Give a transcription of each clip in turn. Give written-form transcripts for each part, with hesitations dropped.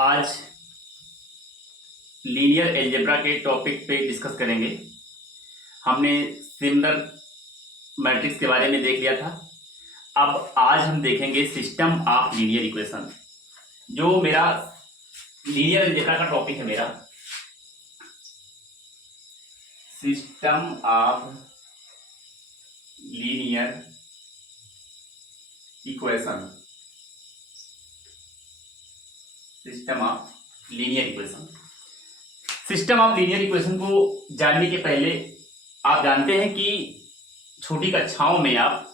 आज linear algebra के topic पे डिस्कस करेंगे। हमने सिमिलर मैट्रिक्स के बारे में देख लिया था। अब आज हम देखेंगे सिस्टम ऑफ लीनियर इक्वेशन। जो मेरा लीनियर अलजेब्रा का टॉपिक है, मेरा system of linear equation. System of linear equation. System of linear equation को जानने के पहले आप जानते हैं कि छोटी कक्षाओं में आप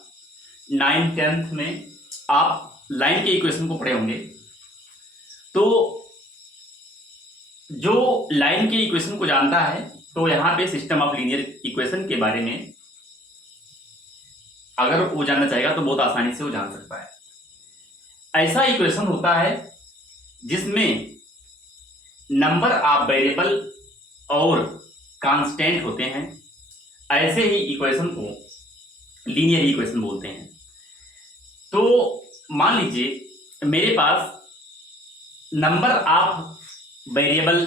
9th 10th में आप लाइन के इक्वेशन को पढ़े होंगे। तो जो लाइन के इक्वेशन को जानता है तो यहाँ पे सिस्टम ऑफ लीनियर इक्वेशन के बारे में अगर वो जानना चाहेगा तो बहुत आसानी से वो जान सकता है। ऐसा इक्वेशन होता है जिसमें नंबर ऑफ वेरिएबल और कांस्टेंट होते हैं। ऐसे ही इक्वेशन को लीनियर इक्वेशन बोलते हैं। तो मान लीजिए मेरे पास नंबर ऑफ वेरिएबल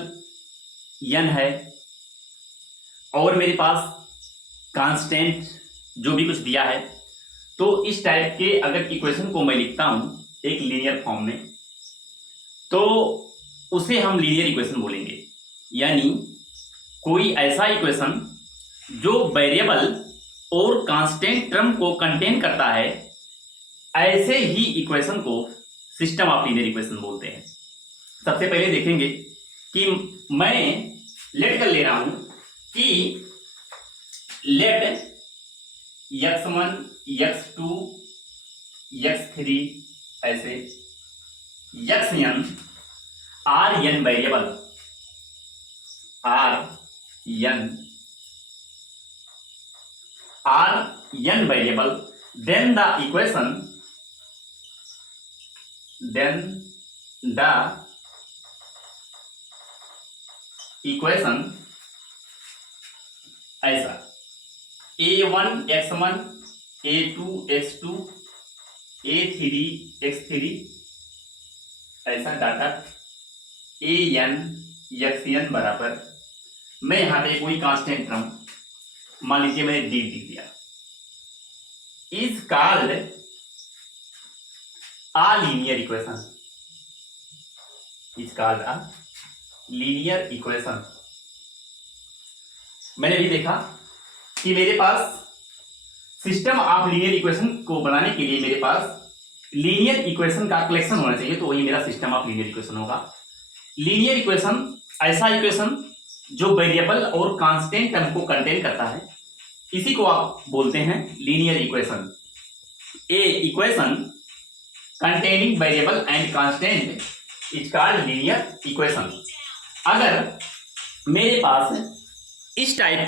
n है और मेरे पास कांस्टेंट जो भी कुछ दिया है। तो इस टाइप के अगर इक्वेशन को मैं लिखता हूं एक लीनियर फॉर्म में, तो उसे हम लीनियर इक्वेशन बोलेंगे। यानी कोई ऐसा इक्वेशन जो वेरिएबल और कांस्टेंट टर्म को कंटेन करता है, ऐसे ही इक्वेशन को सिस्टम ऑफ लीनियर इक्वेशन बोलते हैं। सबसे पहले देखेंगे कि मैं लेट कर ले रहा हूं कि लेट x1 x2 x3 ऐसे xn are n variable r n variable, then the equation ऐसा a1 x1 a2 x2 a3 x3 ऐसा डाटा an xn बराबर, मैं यहाँ पे कोई कांस्टेंट टर्म मान लीजिए मैंने डी लिख दिया, is called a linear equation. Is called a linear equation. मैंने भी देखा कि मेरे पास सिस्टम ऑफ लीनियर इक्वेशन को बनाने के लिए मेरे पास लीनियर इक्वेशन का कलेक्शन होना चाहिए, तो वही मेरा सिस्टम ऑफ लीनियर इक्वेशन होगा। लीनियर इक्वेशन ऐसा इक्वेशन जो वेरिएबल और कांस्टेंट टर्म को कंटेन करता है, इसी को आप बोलते हैं linear equation. A equation containing variable and constant is called linear equation. अगर मेरे पास इस टाइप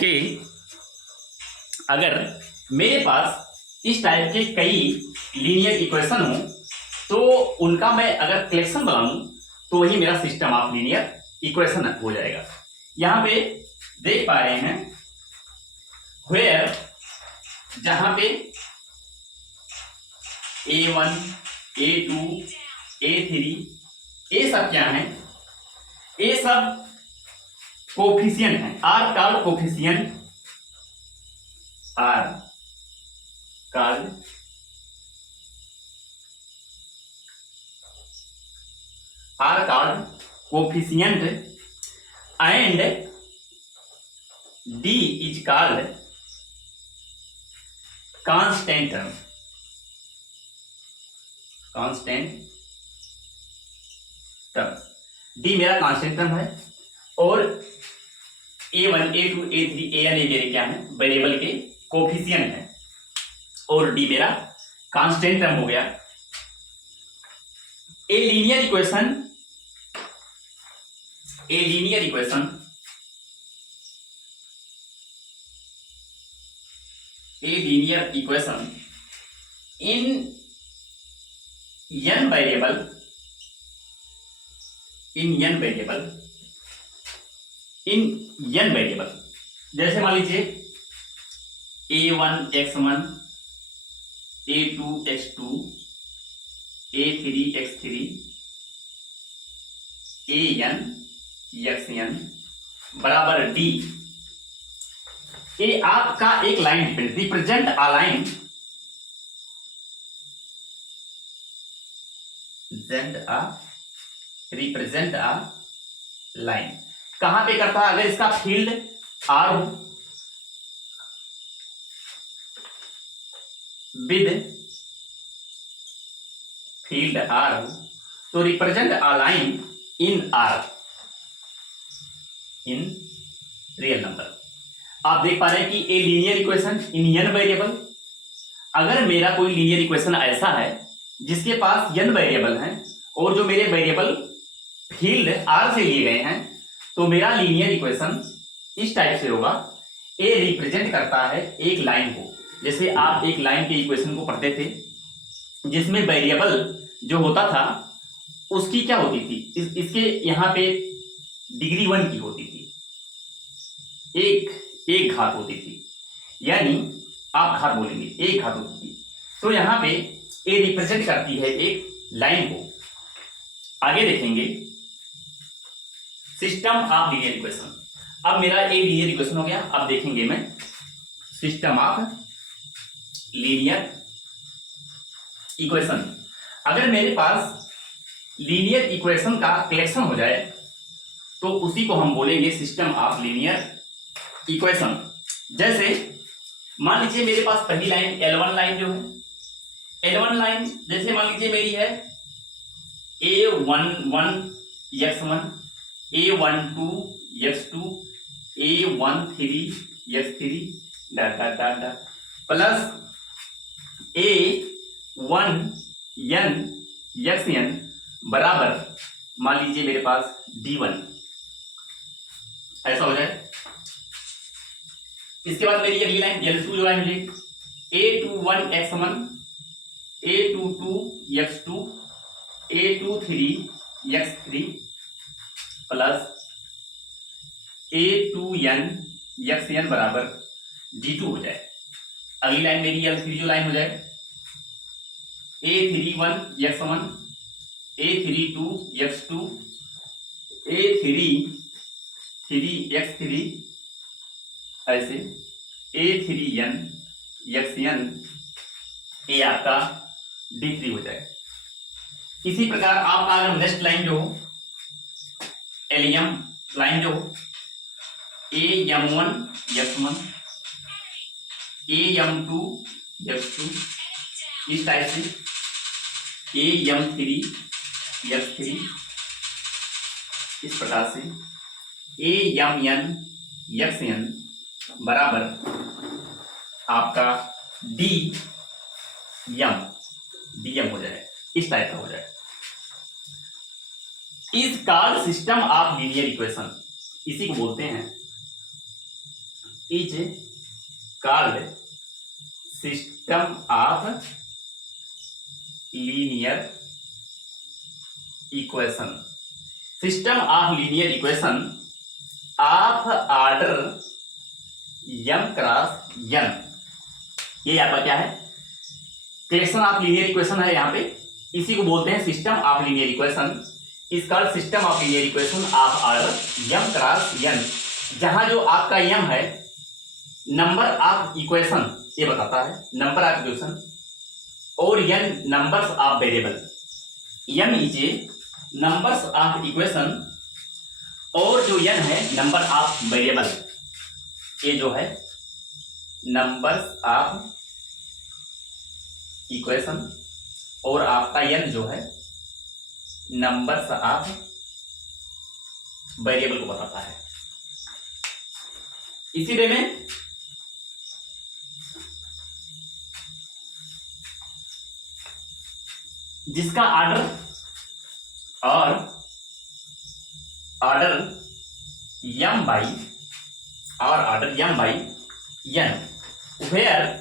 के कई लीनियर इक्वेशन हो, तो उनका मैं अगर कलेक्शन बनाऊं तो वही मेरा सिस्टम ऑफ लीनियर इक्वेशन हो जाएगा। यहां पे देख पा रहे हैं वेयर, जहां पे a1 a2 a3 ये सब क्या है, ये सब कोफिशिएंट हैं, are called coefficient, are called coefficient and D is called constant term. D मेरा कांस्टेंट टर्म है और a1 a2 a3 an ये मेरे क्या है, वेरिएबल के कोफिशिएंट है, और डी मेरा कांस्टेंट टर्म हो गया। A linear equation in n variable, जैसे मान लीजिए a1 x1 a2 x2 a3 x3 A N X N बराबर डी। ये आपका एक line depend, represent a line, represent a line कहां पे करता है? अगर इसका फील्ड आर हो विद फील्ड आर हो तो represent a line in R in real number. आप देख पा रहे हैं कि a linear equation in n variable. अगर मेरा कोई लीनियर इक्वेशन ऐसा है जिसके पास n वेरिएबल हैं और जो मेरे वेरिएबल फील्ड r से लिए गए हैं, तो मेरा लीनियर इक्वेशन इस टाइप से होगा। ए रिप्रेजेंट करता है एक लाइन को, जैसे आप एक लाइन के इक्वेशन को पढ़ते थे जिसमें वेरिएबल जो होता था उसकी क्या होती थी, इसके यहाँ पे डिग्री 1 की होती थी, एक घात होती थी, यानी आप घात बोलेंगे एक घात होती थी। तो यहाँ पे ए रिप्रेजेंट करती है एक लाइन को। आगे देखेंगे सिस्टम ऑफ लीनियर इक्वेशन। अब मेरा ए लीनियर इक्वेशन हो गया। अब देखेंगे मैं सिस्टम ऑफ लीनियर इक्वेशन। अगर मेरे पास लीनियर इक्वेशन का कलेक्शन हो जाए तो उसी को हम बोलेंगे सिस्टम ऑफ लीनियर इक्वेशन। जैसे मान लीजिए मेरे पास पहली लाइन L1 लाइन जो है, L1 लाइन जैसे मान लीजिए मेरी है A11 x1, A12 x2, A13 x3 dot dot dot dot plus A1n xn बराबर मान लीजिए मेरे पास D1, ऐसा हो जाए। इसके बाद मेरी अगली लाइन L2 जो है मुझे A21 x1, A22 x2, A23 x3 plus A2n xn बराबर D2 हो जाए। अगली लाइन मेरी L3 जो लाइन हो जाए A31 x1, A32 x2, A33 x3 ऐसे A3n xn ये आपका D3 हो जाए। इसी प्रकार आपका अगर नेक्स्ट लाइन जो हो LM लाइन जो हो AM1 x1, AM2 x2 इस टाइप से AM3 x3 इस प्रकार से AMN xn बराबर आपका DM हो जाए, इस टाइप का हो जाए। Is called system of linear equation, इसी को बोलते हैं is called system of linear equation. System of linear equation of order m cross n, ये आपका क्या है? कलेक्शन ऑफ लीनियर इक्वेशन है यहाँ पे, इसी को बोलते हैं system of linear equation. Is called system of linear equation of order m cross n, जहां जो आपका m है नंबर ऑफ इक्वेशन ये बताता है, नंबर ऑफ इक्वेशन, और n numbers of variable. m is a numbers of equation और जो n है नंबर ऑफ वेरिएबल, ये जो है नंबर्स ऑफ इक्वेशन और आपका n जो है नंबर्स ऑफ वेरिएबल को बताता है। इसी वे में जिसका ऑर्डर और ऑर्डर m बाई और order m by n, where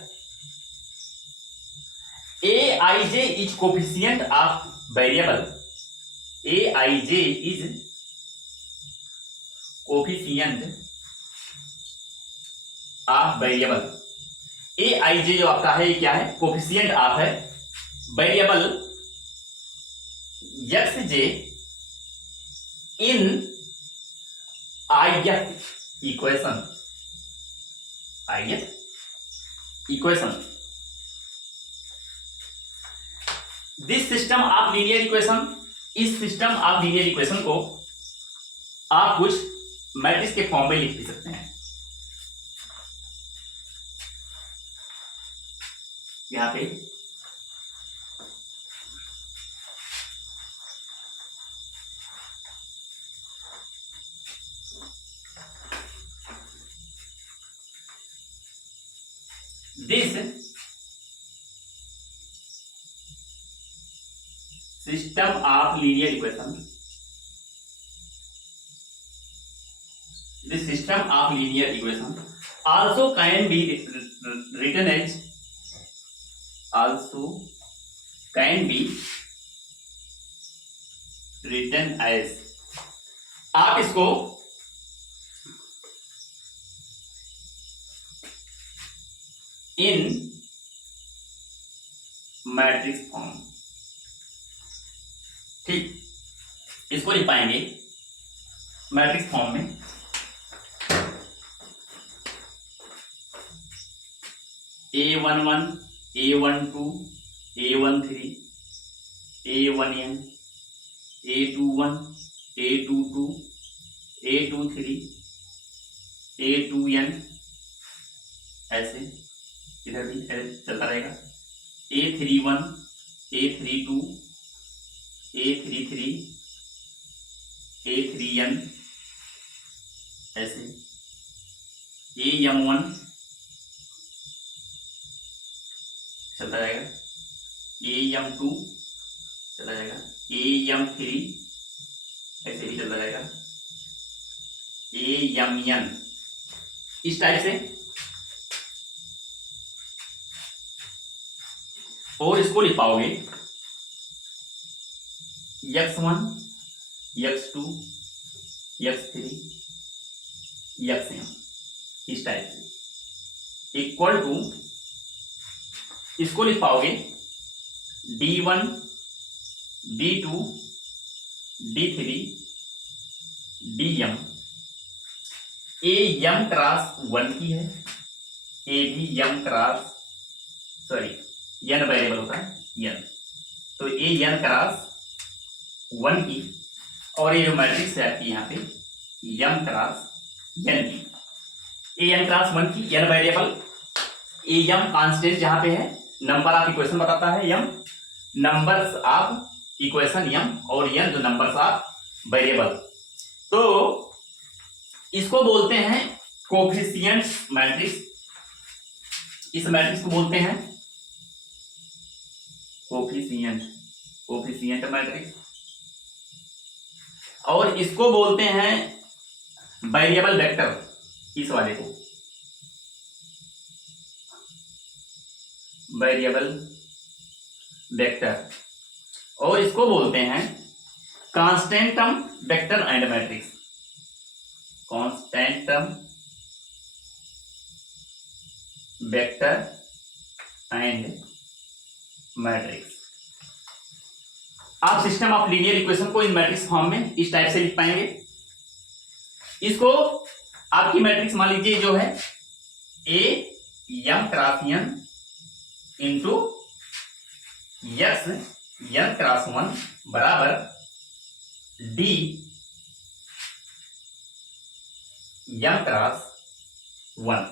aij is coefficient of variable, aij is coefficient of variable. aij जो आपका है ये क्या है? कोफिशिएंट ऑफ है variable xj in ith equation, this system of linear equation, इस system of linear equation को आप कुछ मैट्रिक्स के फॉर्म में लिख भी सकते हैं। यहां पे this system of linear equation, this system of linear equation also can be written as, also can be written as, आप इसको इन मैट्रिक्स फॉर्म, ठीक, इसको लिख पाएंगे मैट्रिक्स फॉर्म में। A11, A12, A13, A1n, A21, A22, A23, A2n, ऐसे इधर भी चलता रहेगा। A31, A32, A33, A3n, ऐसे AM1 चलता जाएगा, AM2 चला जाएगा, AM3 ऐसे भी चलता जाएगा, AMN, इस टाइप से। और इसको लिख पाओगे X1, X2, X3, Xm, इस टाइप से, इक्वल टू इसको लिख पाओगे D1, D2, D3, DM, A m cross 1 की है, A भी m cross, sorry n variable होता है n, तो A n क्रॉस 1 की, और ये जो मैट्रिक्स है आपकी यहाँ पे m क्रॉस n की, A n क्रॉस 1 की n variable, A m constant जहां पे है, नंबर ऑफ इक्वेशन बताता है m, numbers of equation m, और n जो नंबर्स ऑफ वेरिएबल। तो इसको बोलते हैं कोफिशिएंट मैट्रिक्स, इस मैट्रिक्स को बोलते हैं कोफिशिएंट मैट्रिक्स, और इसको बोलते हैं वेरिएबल वेक्टर, इस वाले को वेरिएबल वेक्टर, और इसको बोलते हैं कांस्टेंटम वेक्टर एंड मैट्रिक्स, कांस्टेंटम वेक्टर एंड मैट्रिक्स। आप सिस्टम ऑफ लीनियर इक्वेशन को इन मैट्रिक्स फॉर्म में इस टाइप से लिख पाएंगे। इसको आपकी मैट्रिक्स मान लीजिए जो है A m cross n into X n cross 1 बराबर D m क्रॉस 1,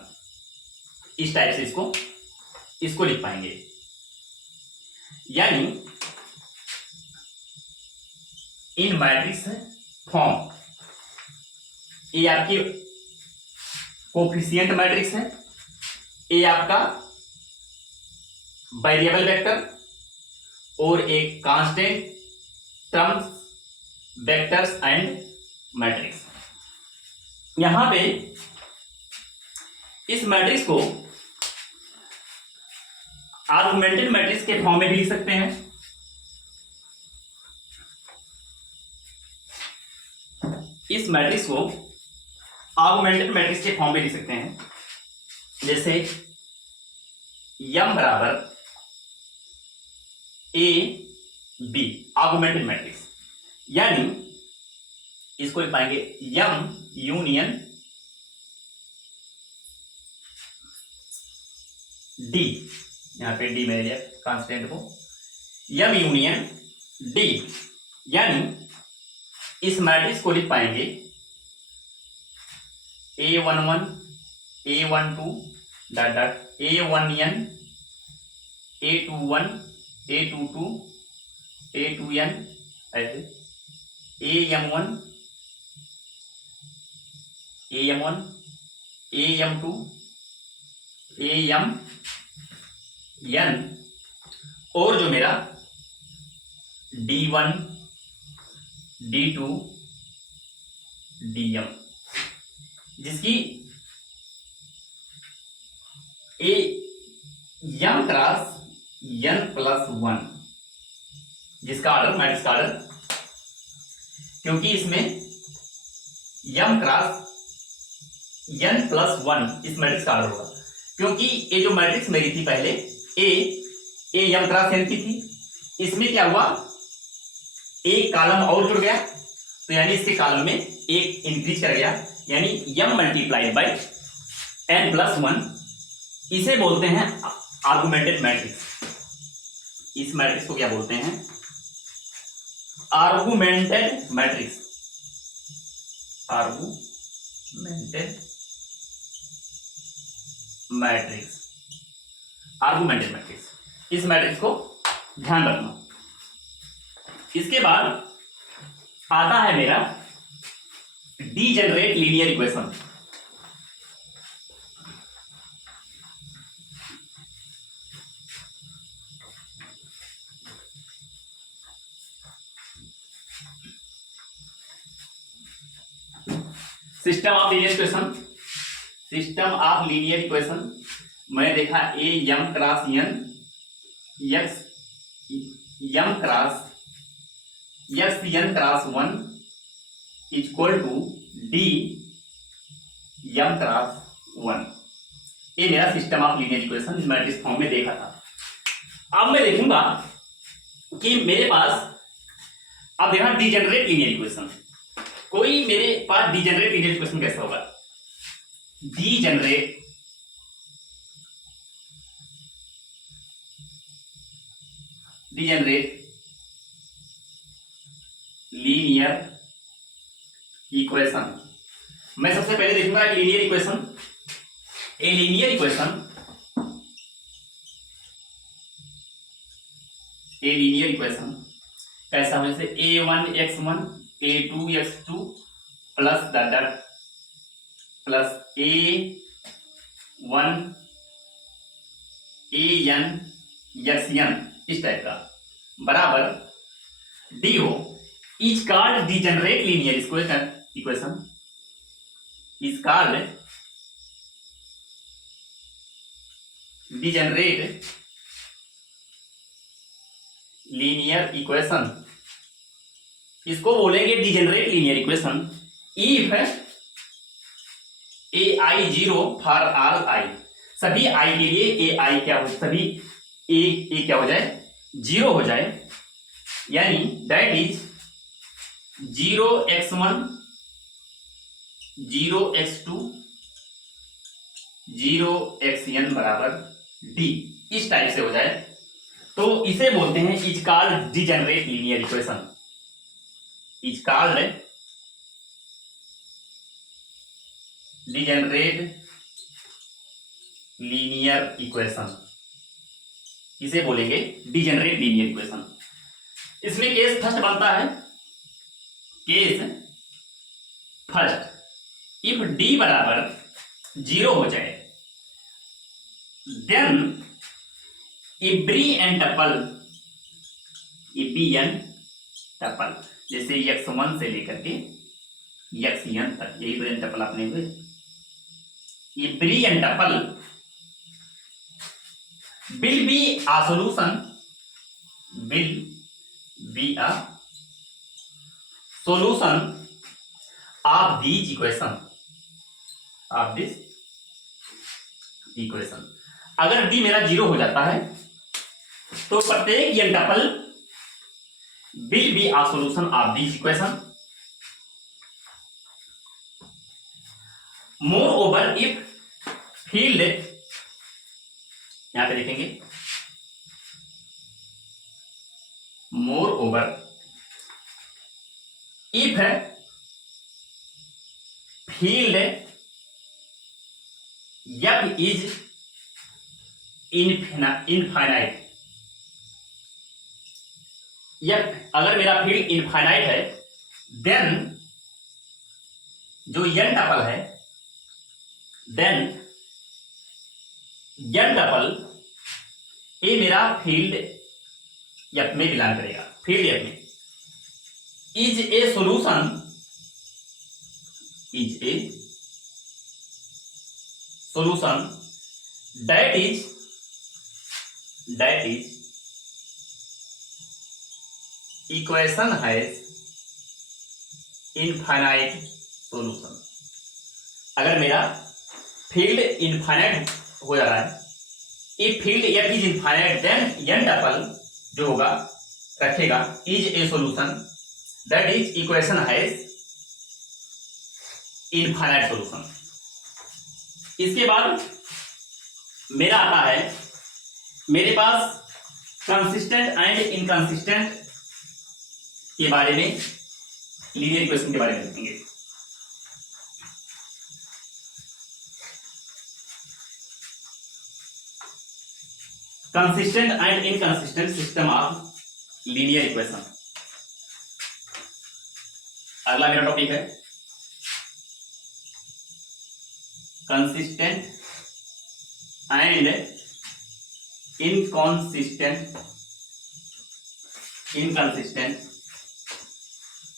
इस टाइप से इसको लिख पाएंगे। यानी इन मैट्रिक्स फॉर्म, ये आपकी कोफिशिएंट मैट्रिक्स है, ये आपका वेरिएबल वेक्टर, और एक constant terms vectors and matrix. यहां पे इस मैट्रिक्स को आर्गुमेंटेड मैट्रिक्स के फॉर्म में भी लिख सकते हैं। इस मैट्रिक्स को आर्गुमेंटेड मैट्रिक्स के फॉर्म में लिख सकते हैं, जैसे m बराबर A B आर्गुमेंटेड मैट्रिक्स, यानी इसको लिख पाएंगे यम यूनियन डी, यहां पे डी मैंने लिया कांस्टेंट को, यम यूनियन डी, यानी इस मैट्रिक्स को लिख पाएंगे A11 A12 dot dot A1n A21 A22 A2n, ऐसे AM1 AM1 AM2 AMn, और जो मेरा D1 D2 DM, जिसकी m क्रॉस n प्लस 1, जिसका ऑर्डर मैट्रिक्स का ऑर्डर, क्योंकि इसमें m क्रॉस n प्लस 1 इस मैट्रिक्स का ऑर्डर होगा, क्योंकि ये जो मैट्रिक्स मेरी थी पहले ए m क्रॉस n की थी, इसमें क्या हुआ, एक कॉलम और जुड़ गया, तो यानी इसके कॉलम में एक इंक्रीज कर गया, यानी m multiplied by n plus 1, इसे बोलते हैं आर्गुमेंटेड मैट्रिक्स। इस मैट्रिक्स को क्या बोलते हैं, augmented matrix, augmented matrix, augmented matrix, इस मैट्रिक्स को ध्यान रखना। इसके बाद आता है मेरा degenerate linear equation. System of linear equation, system of linear equation मैंने देखा A M cross N X M cross X N cross 1 equal to D M cross 1, ये मेरा सिस्टम ऑफ लीनियर इक्वेशन इस मैट्रिक्स फॉर्म में देखा था। अब मैं देखूंगा कि मेरे पास, अब देखा डीजेनरेट लीनियर इक्वेशन, कोई मेरे पास डीजेनरेट लीनियर इक्वेशन कैसा होगा, डीजेनरेट लीनियर इक्वेशन, मैं सबसे पहले देखूंगा लीनियर इक्वेशन, ए लीनियर इक्वेशन, ए लीनियर इक्वेशन कैसा हो, जैसे a1x1 a2x2 plus dot plus a1 an xn, इस टाइप का, बराबर डी हो, is called degenerate linear equation, is called degenerate linear equation, इसको बोलेंगे degenerate linear equation if A I 0 for all I, सभी आई के लिए ए आई क्या हो, सभी ए क्या हो जाए, 0 हो जाए, यानी that is 0x1 0x2 0xn बराबर डी, इस टाइप से हो जाए, तो इसे बोलते हैं is called degenerate linear equation, is called degenerate linear equation, इसे बोलेंगे डीजेनरेट लीनियर इक्वेशन। इसमें केस फर्स्ट बनता है, केस फर्स्ट, इफ डी बराबर 0 हो जाए, then every N tuple, N tuple, जैसे x1 से लेकर के xn तक, यही तो एन टपल आपने हुए, every N tuple will be a solution, will be a solution of these equation, of this equation। अगर d मेरा 0 हो जाता है तो प्रत्येक n tuple will be a solution of this equation, more over if field, यहां पे देखेंगे more over if field F is infinite, F अगर मेरा फील्ड इनफाइनाइट है, देन जो एन टपल है, देन एन टपल ए मेरा फील्ड एफ में बिलोंग करेगा, फील्ड एफ में। Is a solution, is a solution that is equation has infinite solution. अगर मेरा फील्ड इनफाइनाइट हो जा रहा है, if field F is infinite, then N tuple जो होगा रखेगा is a solution that is equation has infinite solution. इसके बाद मेरा आता है, मेरे पास कंसिस्टेंट एंड इनकंसिस्टेंट के बारे में, लीनियर इक्वेशन के बारे में देखेंगे। Consistent and inconsistent system of linear equation, अगला मेरा टॉपिक है consistent and inconsistent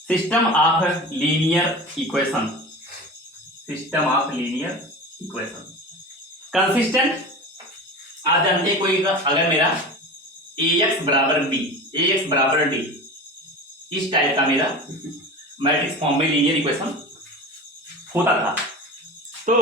system of linear equation, system of linear equation. Consistent आप जानते हैं, कोई अगर मेरा ax बराबर b, ax बराबर d, इस टाइप का मेरा मैट्रिक्स फॉर्म में लीनियर इक्वेशन होता था, तो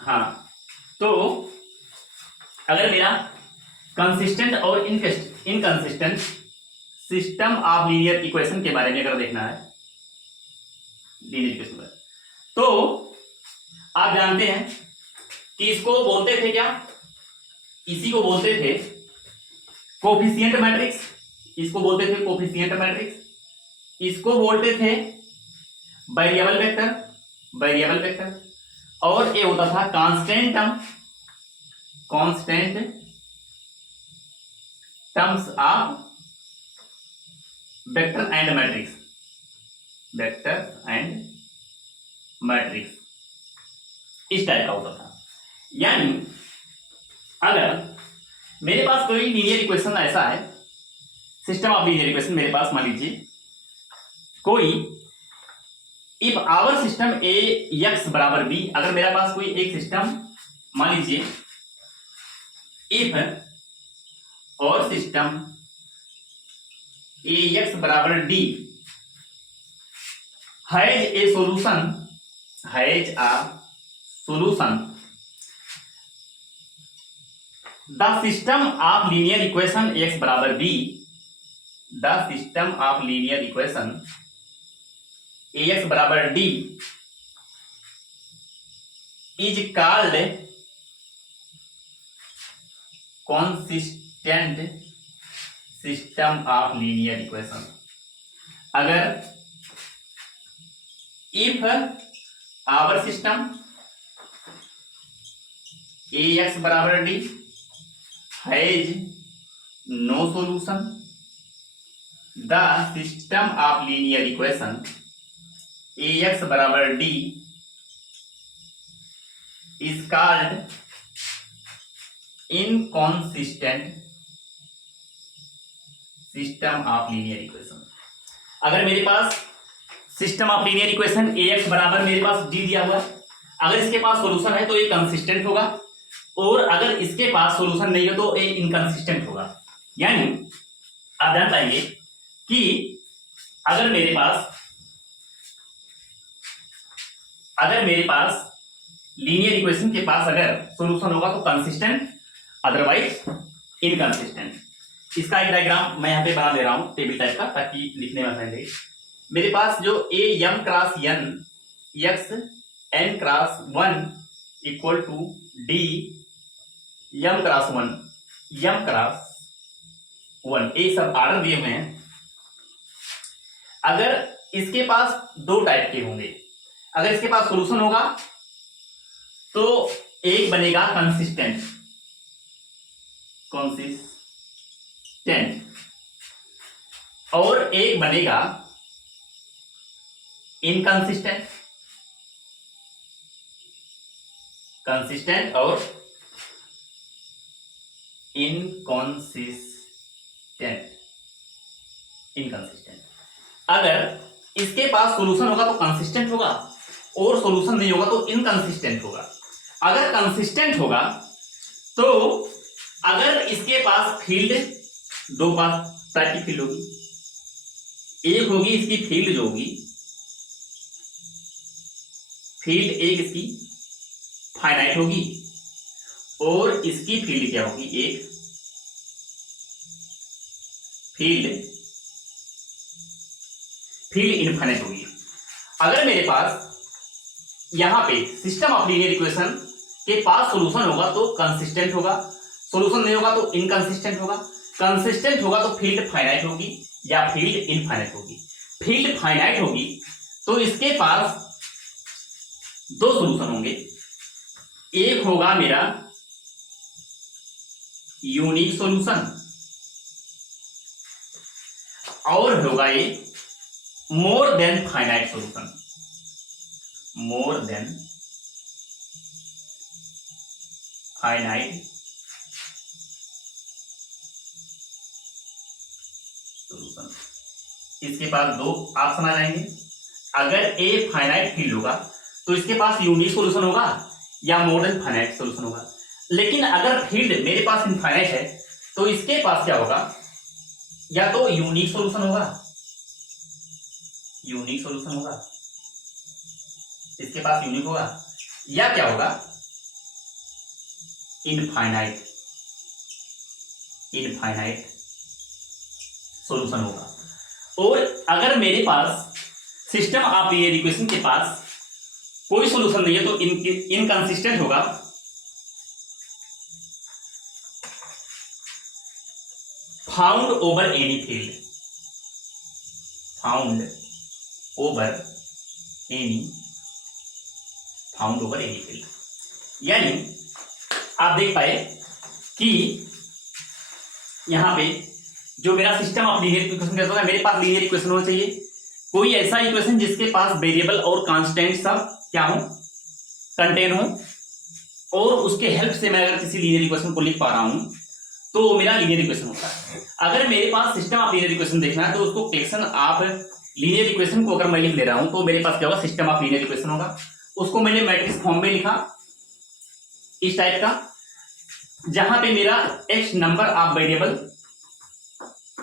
हाँ, तो अगर मेरा कंसिस्टेंट और inconsistent system of linear equation के बारे में अगर देखना है, लीनियर इक्वेशन, तो आप जानते हैं कि इसको बोलते थे क्या, इसी को बोलते थे कोफिशिएंट मैट्रिक्स, इसको बोलते थे कोफिशिएंट मैट्रिक्स, इसको बोलते थे वेरिएबल वेक्टर, और ये होता था constant terms of vector and matrix, इस टाइप का होता था। यानी अगर मेरे पास कोई लीनियर इक्वेशन ऐसा है, सिस्टम ऑफ लीनियर इक्वेशन मेरे पास, मान लीजिए कोई, if our system A X बराबर बी, अगर मेरे पास कोई एक सिस्टम, मान लीजिए इफ और सिस्टम ए एक्स बराबर D has a solution, the system of linear equation X बराबर B, the system of linear equation ax बराबर d is called consistent system of linear equation. अगर इफ आवर सिस्टम ax बराबर d has no solution, the system of linear equation ax बराबर d is called inconsistent system of linear equation. अगर मेरे पास system of linear equation ax बराबर मेरे पास d दिया हुआ है, अगर इसके पास सॉल्यूशन है तो ये कंसिस्टेंट होगा, और अगर इसके पास सॉल्यूशन नहीं है तो ये इनकंसिस्टेंट होगा। यानी आप जान पाएंगे कि अगर मेरे पास लीनियर इक्वेशन के पास अगर सॉल्यूशन होगा तो कंसिस्टेंट, अदरवाइज इनकंसिस्टेंट। इसका एक डायग्राम मैं यहाँ पे बना दे रहा हूँ टेबल टाइप का, ताकि लिखने में आसानी रहे। मेरे पास जो A M cross N X N cross 1 equal to D M cross 1 ये सब ऑर्डर दिए हुए हैं। अगर इसके पास दो टाइप के होंगे, अगर इसके पास सॉल्यूशन होगा तो एक बनेगा कंसिस्टेंट और एक बनेगा इनकंसिस्टेंट, कंसिस्टेंट और इनकंसिस्टेंट। अगर इसके पास सॉल्यूशन होगा तो कंसिस्टेंट होगा और सॉल्यूशन नहीं होगा तो इनकंसिस्टेंट होगा। अगर कंसिस्टेंट होगा तो अगर इसके पास फील्ड, दो पास टाइप की फील्ड होगी, एक होगी इसकी फील्ड जो होगी फील्ड एक इसकी फाइनाइट होगी और इसकी फील्ड क्या होगी, एक फील्ड इनफाइनाइट होगी। अगर मेरे पास यहां पे सिस्टम ऑफ लीनियर इक्वेशन के पास सॉल्यूशन होगा तो कंसिस्टेंट होगा, सॉल्यूशन नहीं होगा तो इनकंसिस्टेंट होगा। कंसिस्टेंट होगा तो फील्ड फाइनाइट होगी या फील्ड इनफाइनाइट होगी। फील्ड फाइनाइट होगी तो इसके पास दो सॉल्यूशन होंगे, एक होगा मेरा यूनिक सॉल्यूशन और होगा ये more than finite solution, more than finite solution. इसके पास दो ऑप्शन आ जाएंगे। अगर ए फाइनाइट फील्ड होगा तो इसके पास यूनिक सॉल्यूशन होगा या मोर देन फाइनाइट सॉल्यूशन होगा। लेकिन अगर फील्ड मेरे पास इनफाइनाइट है तो इसके पास क्या होगा, या तो यूनिक सॉल्यूशन होगा, इसके पास यूनिक होगा, या क्या होगा इनफाइनाइट सॉल्यूशन होगा। और अगर मेरे पास सिस्टम ऑफ लीनियर इक्वेशन के पास कोई सॉल्यूशन नहीं है तो इनकंसिस्टेंट होगा, फाउंड ओवर एनी फील्ड, यानी आप देख पाए कि यहां पे जो मेरा सिस्टम ऑफ लीनियर इक्वेशन कहता है, मेरे पास लीनियर इक्वेशन होना चाहिए, कोई ऐसा इक्वेशन जिसके पास वेरिएबल और कांस्टेंट सब क्या हो, कंटेन हो, और उसके हेल्प से मैं अगर किसी लीनियर इक्वेशन को लिख पा रहा हूं तो वो मेरा लीनियर इक्वेशन होता है। अगर मेरे पास सिस्टम ऑफ लीनियर इक्वेशन देखना है तो उसको कलेक्शन ऑफ लीनियर इक्वेशन को अगर मैं लिख ले रहा हूं तो मेरे पास क्या होगा, सिस्टम ऑफ लीनियर इक्वेशन होगा। उसको मैंने मैट्रिक्स फॉर्म में लिखा इस टाइप का, जहां पे मेरा एक्स नंबर ऑफ वेरिएबल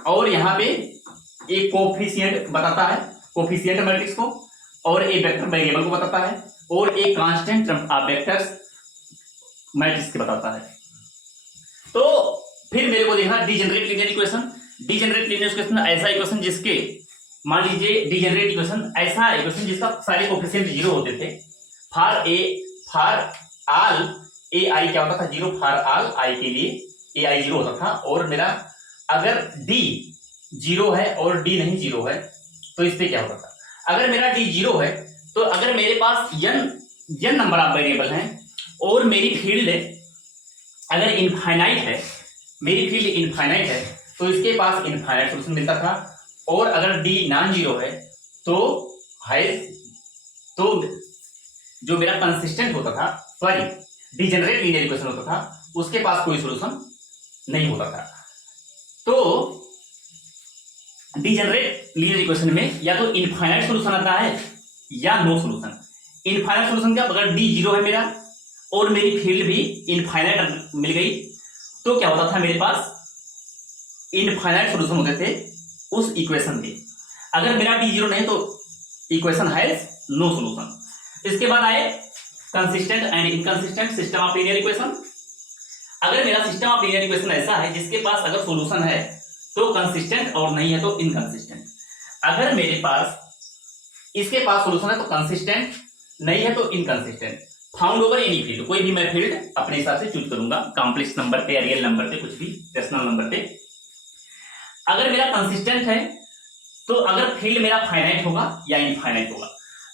और यहाँ पे एक कोफिशिएंट बताता है, कोफिशिएंट मैट्रिक्स को, और एक वेक्टर वेरिएबल को बताता है, और एक कांस्टेंट ऑफ वेक्टर्स मैट्रिक्स के बताता है। तो फिर मेरे को देखना degenerate linear equation. Degenerate linear equation ऐसा इक्वेशन जिसके, मान लीजिए डिजेनरेट इक्वेशन ऐसा इक्वेशन जिसका सारे कोफिशिएंट जीरो होते थे। फॉर ऑल ए आई क्या होता था, जीरो। फॉर ऑल आई के लिए ए आई जीरो होता था। और मेरा अगर डी जीरो है और डी नहीं जीरो है तो इस पे क्या होता था, अगर मेरा डी जीरो है तो अगर मेरे पास n नंबर ऑफ वेरिएबल हैं और मेरी फील्ड अगर इनफाइनाइट है, मेरी फील्ड इनफाइनाइट है तो इसके पास इनफाइनाइट सॉल्यूशन मिलता था। और अगर डी नॉन जीरो है तो जो मेरा कंसिस्टेंट होता था, सॉरी डिजेनरेट लीनियर इक्वेशन होता था, उसके पास कोई सॉल्यूशन नहीं होता था। तो डिजेनरेट लीनियर इक्वेशन में या तो इनफाइनाइट सॉल्यूशन आता है या नो सॉल्यूशन। इनफाइनाइट सोल्यूशन क्या, अगर डी 0 है मेरा और मेरी फील्ड भी इनफाइनाइट मिल गई तो क्या होता था, मेरे पास इनफाइनाइट सोल्यूशन होते थे उस इक्वेशन के। अगर मेरा डी 0 नहीं तो इक्वेशन है नो सोल्यूशन। इसके बाद आए consistent and inconsistent system of linear equation. अगर मेरा सिस्टम ऑफ लीनियर इक्वेशन ऐसा है जिसके पास अगर सोल्यूशन है तो कंसिस्टेंट और नहीं है तो इनकंसिस्टेंट। अगर मेरे पास इसके पास सोल्यूशन है तो कंसिस्टेंट, नहीं है तो inconsistent. Found over any field, कोई भी मैं फील्ड अपने हिसाब से चूज करूंगा, कॉम्प्लेक्स नंबर पे, रियल नंबर पे, कुछ भी रेशनल नंबर पे। अगर मेरा कंसिस्टेंट है तो अगर फील्ड मेरा फाइनाइट होगा या इनफाइनाइट होगा।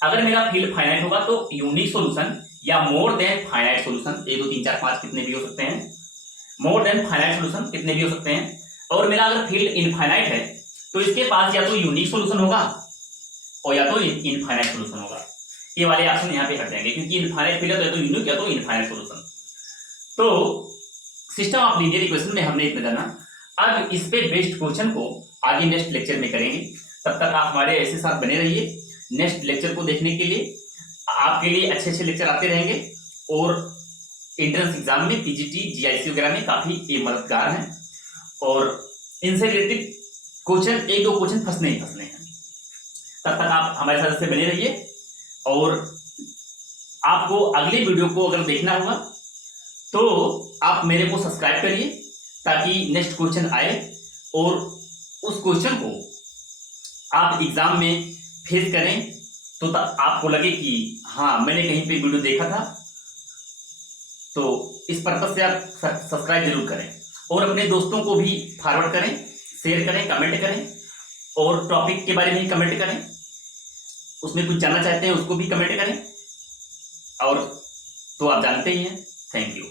अगर मेरा फील्ड फाइनाइट होगा तो यूनिक सॉल्यूशन या मोर देन फाइनाइट सॉल्यूशन, 1 2 3 4 5 कितने भी हो सकते हैं, मोर देन फाइनाइट सॉल्यूशन कितने भी हो सकते हैं। और मेरा अगर फील्ड इनफाइनाइट है तो इसके पास या तो यूनिक सॉल्यूशन होगा और या तो इनफाइनाइट सॉल्यूशन होगा। ये वाले ऑप्शन यहाँ पे हट जाएंगे क्योंकि इनफाइनाइट फील्ड है तो या तो यूनिक या तो इनफाइनाइट सॉल्यूशन। तो सिस्टम ऑफ लीनियर इक्वेशन में हमने इतना जाना। अब इस पे बेस्ड क्वेश्चन को आगे नेक्स्ट लेक्चर में करेंगे। तब तक आप हमारे ऐसे साथ बने रहिए। नेक्स्ट लेक्चर को देखने के लिए आपके लिए अच्छे अच्छे लेक्चर आते रहेंगे और एंट्रेंस एग्जाम में पीजीटी जीआईसी वगैरह में काफी ये मददगार हैं और इनसे रिलेटेड क्वेश्चन 1 2 क्वेश्चन फंसने ही फंसने हैं। तब तक आप हमारे साथ से बने रहिए और आपको अगले वीडियो को अगर देखना होगा तो आप मेरे को सब्सक्राइब करिए ताकि नेक्स्ट क्वेश्चन आए और उस क्वेश्चन को आप एग्जाम में फेस करें तो आपको लगे कि हाँ मैंने कहीं पे वीडियो देखा था। तो इस पर्पज से आप सब्सक्राइब जरूर करें और अपने दोस्तों को भी फॉरवर्ड करें, शेयर करें, कमेंट करें और टॉपिक के बारे में ही कमेंट करें, उसमें कुछ जानना चाहते हैं उसको भी कमेंट करें। और तो आप जानते ही हैं। Thank you.